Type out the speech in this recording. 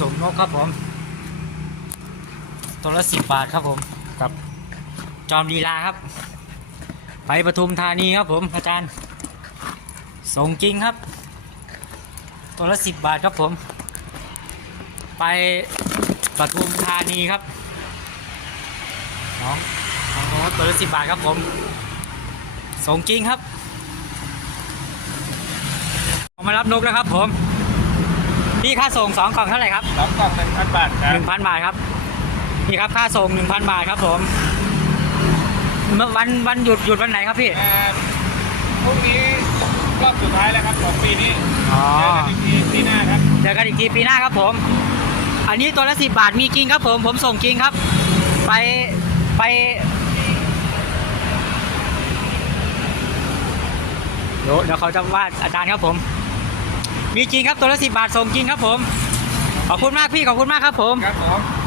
สมนกครับผมตัวละสิบบาทครับผม กับ จอมดีลาครับ ไปปทุมธานีครับผมอาจารย์ ส่งจริงครับตัวละสิบบาทครับผม ไปปทุมธานีครับน้องน้องโน้ตตัวละสิบบาทครับผม ส่งจริงครับผมมารับนกแล้วครับผม พี่ค่าส่งสองกล่องเท่าไหร่ครับสองกล่องหนึ่งพันบาทครัหบนึ่งพันบาทครับนี่ครับค่าส่งหนึ่งพันบาทครับผมเมื่อวันวันหยุดหยุดวันไหนครับพี่เอ่อพรุ่งนี้รอบสุดท้ายแล้วครับของปีนี้อ๋อเจอกันอีกทีปีหน้าครับเจอกันอีกทีปีหน้าครับผม อันนี้ตัวละสิบบาทมีจริงครับผมผมส่งจริงครับ ไปไปเดี๋ยวเดี๋ยวเขาจะว่าอาจารย์ครับผม มีจริงครับตัวละสิบบาทส่งจริงครับผม ขอบคุณมากพี่ขอบคุณมากครับผม ครับผม